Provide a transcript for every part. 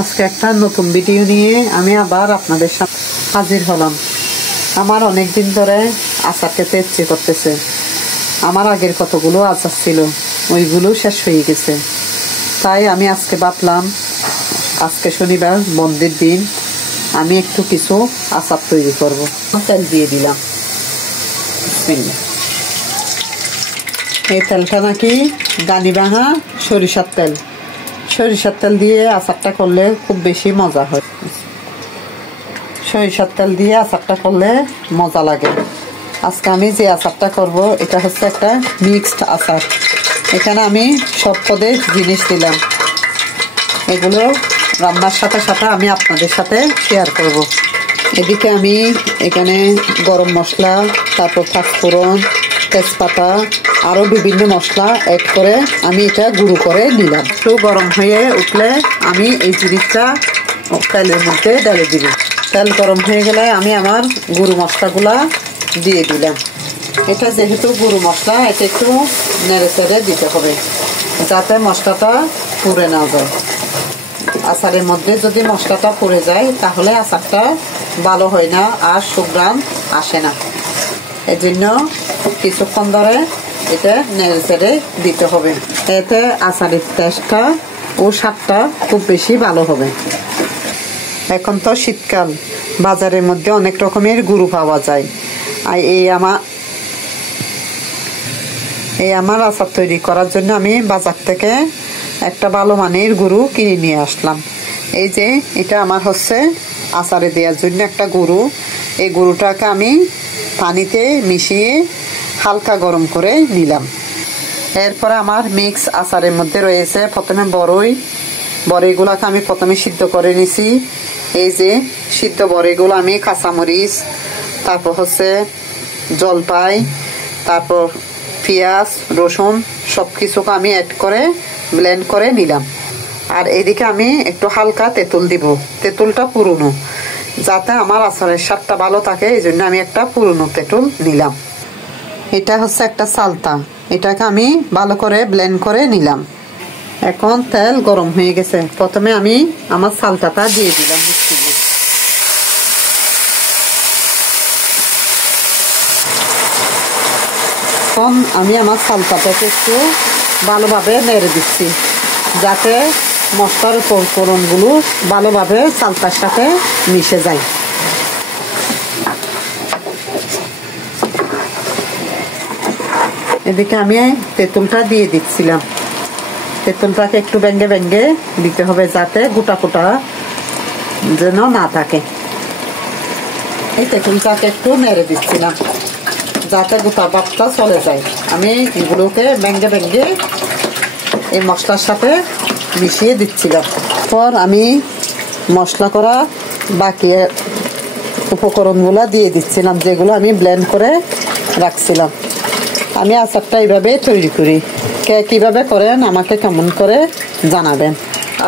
আজকে একটা নতুন ভিডিও নিয়ে আমি আবার আপনাদের সাথে হাজির হলাম। আমার অনেক দিন ধরে আচার খেতে ইচ্ছে করতেছে। আমার আগের কতগুলো আচার ছিল, ওইগুলো শেষ হয়ে গেছে। তাই আমি আজকে ভাবলাম, আজকে শনিবার বন্ধের দিন, আমি একটু কিছু আচার তৈরি করব। তেল দিয়ে দিলাম। এই তেলটা নাকি গানিভাঙা সরিষার তেল। সরিষার তেল দিয়ে আচারটা করলে খুব বেশি মজা হয়। সরিষার তেল দিয়ে আচারটা করলে মজা লাগে। আজকে আমি যে আচারটা করব এটা হচ্ছে একটা মিক্সড আচার। এখানে আমি সব পদের জিনিস দিলাম। এগুলো রান্নার সাথে সাথে আমি আপনাদের সাথে শেয়ার করব। এদিকে আমি এখানে গরম মশলা, তারপর পাঁচফোড়ন, তেজপাতা, আরও বিভিন্ন মশলা অ্যাড করে আমি এটা গুঁড়ো করে নিলাম। একটু গরম হয়ে উঠলে আমি এই জিনিসটা তেলের মধ্যে ঢেলে দিব। তেল গরম হয়ে গেলে আমি আমার গুঁড়ো মশলাগুলা দিয়ে দিলাম। এটা যেহেতু গুঁড়ো মশলা, এটা একটু নেড়ে চেড়ে দিতে হবে যাতে মশলাটা পুড়ে না যায়। আচারের মধ্যে যদি মশলাটা পুড়ে যায় তাহলে আচারটা ভালো হয় না, আর সুঘ্রাণ আসে না। এই জন্য কিছুক্ষণ ধরে এটা নেড়ে চেড়ে দিতে হবে। এতে আচারের টেস্টটা ও স্বাদটা খুব বেশি ভালো হবে। এখন তো শীতকাল, বাজারের মধ্যে অনেক রকমের গুঁড়ো পাওয়া যায়। আর এই আমার আচার তৈরি করার জন্য আমি বাজার থেকে একটা ভালো মানের গুঁড়ো কিনে নিয়ে আসলাম। এই যে এটা আমার হচ্ছে আচারে দেওয়ার জন্য একটা গুঁড়ো। এই গুঁড়োটাকে আমি পানিতে মিশিয়ে হালকা গরম করে নিলাম। এরপরে আমার মিক্স আচারের মধ্যে রয়েছে প্রথমে বড়ইগুলোকে আমি প্রথমে সিদ্ধ করে নিছি। এই যে সিদ্ধ বড়ইগুলো আমি কাঁচামরিচ, তারপর হচ্ছে জলপাই, তারপর পেঁয়াজ, রসুন সব কিছুকে আমি অ্যাড করে ব্লেন্ড করে নিলাম। আর এদিকে আমি একটু হালকা তেঁতুল দিব। তেঁতুলটা পুরনো, যাতে আমার আচারের স্বাদটা ভালো থাকে, এই জন্য আমি একটা পুরনো তেঁতুল নিলাম। এটা হচ্ছে একটা চালতা, এটাকে আমি ভালো করে ব্লেন্ড করে নিলাম। এখন তেল গরম হয়ে গেছে। প্রথমে আমি আমার চালতাটা দিয়ে দিলাম। এখন আমি আমার চালতাটাকে একটু ভালোভাবে নেড়ে দিচ্ছি যাতে মশলার উপকরণগুলো ভালোভাবে চালতার সাথে মিশে যায়। এদিকে আমি তেঁতুলটা দিয়ে দিচ্ছিলাম। তেঁতুলটাকে একটু ভেঙে ভেঙে দিতে হবে যাতে গোটা গোটা যেন না থাকে। এই তেঁতুলটাকে একটু নেড়ে দিচ্ছিলাম যাতে গোটা ভাবটা চলে যায়। আমি এগুলোকে ভেঙে ভেঙে এই মশলার সাথে মিশিয়ে দিচ্ছিলাম। পর আমি মশলা করা বাকি উপকরণগুলো দিয়ে দিচ্ছিলাম, যেগুলো আমি ব্লেন্ড করে রাখছিলাম। আমি আচারটা এইভাবে তৈরি করি। কে কিভাবে করেন আমাকে কেমন করে জানাবেন।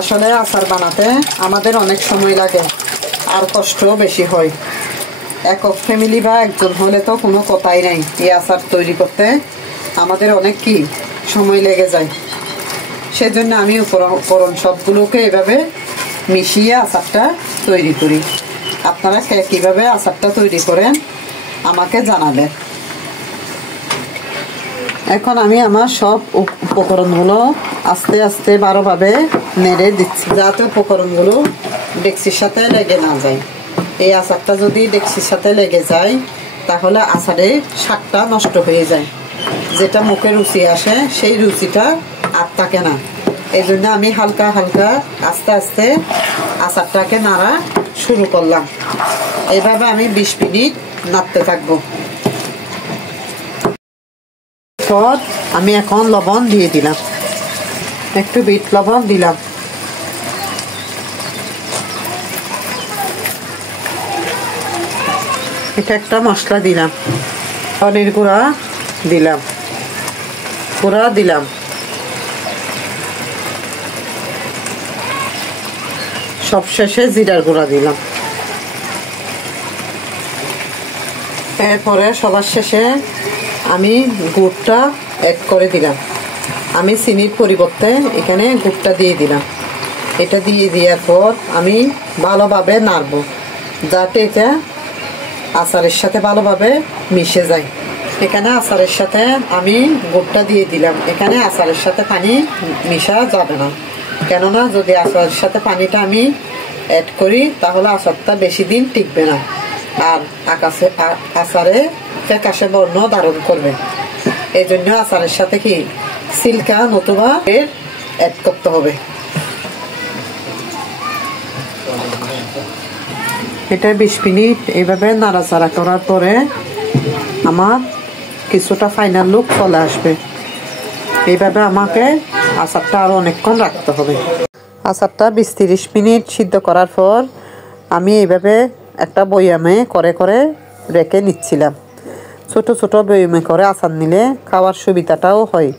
আসলে আচার বানাতে আমাদের অনেক সময় লাগে, আর কষ্টও বেশি হয়। একক ফ্যামিলি বা একজন হলে তো কোনো কথাই নাই। এই আচার তৈরি করতে আমাদের অনেক সময় লেগে যায়। সেজন্য আমি উপকরণ সবগুলোকে এভাবে মিশিয়ে আচারটা তৈরি করি। আপনারা কে কিভাবে আচারটা তৈরি করেন আমাকে জানাবেন। এখন আমি আমার সব উপকরণগুলো আস্তে আস্তে ভালোভাবে নেড়ে দিচ্ছি যাতে উপকরণগুলো ডেকচির সাথে লেগে না যায়। এই আচারটা যদি ডেকচির সাথে লেগে যায় তাহলে আচারের স্বাদটা নষ্ট হয়ে যায়। যেটা মুখে রুচি আসে সেই রুচিটা আর থাকে না। এই জন্য আমি হালকা হালকা আস্তে আস্তে আচারটাকে নাড়া শুরু করলাম। এইভাবে আমি 20 মিনিট নাড়তে থাকবো। পর আমি এখন লবণ দিয়ে দিলাম, একটু বিট লবণ দিলাম। এটা একটা মশলা দিলাম, ধনের গুঁড়া দিলাম, সবশেষে জিরার গুঁড়া দিলাম। এরপরে সবার শেষে আমি গুড়টা অ্যাড করে দিলাম। আমি চিনির পরিবর্তে এখানে গুড়টা দিয়ে দিলাম। এটা দিয়ে দেওয়ার পর আমি ভালোভাবে নাড়বো, যাতে এটা আচারের সাথে ভালোভাবে মিশে যায়। এখানে আচারের সাথে আমি গুড়টা দিয়ে দিলাম। এখানে আচারের সাথে পানি মিশা যাবে না, কেননা যদি আচারের সাথে পানিটা আমি অ্যাড করি তাহলে আচারটা বেশি দিন টিকবে না, আর আচারে ফ্যাকাশে বর্ণ ধারণ করবে। এই জন্য আচারের সাথে কি সিল্কা নতুবা এর অ্যাড করতে হবে। এটা 20 মিনিট এইভাবে নাড়াচাড়া করার পরে আমার কিছুটা ফাইনাল লুক চলে আসবে। এইভাবে আমাকে আচারটা আরো অনেকক্ষণ রাখতে হবে। আচারটা 20-30 মিনিট সিদ্ধ করার পর আমি এইভাবে একটা বয়ামে করে করে রেখে নিচ্ছিলাম। ছোট ছোট বয়ামে করে আচার নিলে খাওয়ার সুবিধাটাও হয়।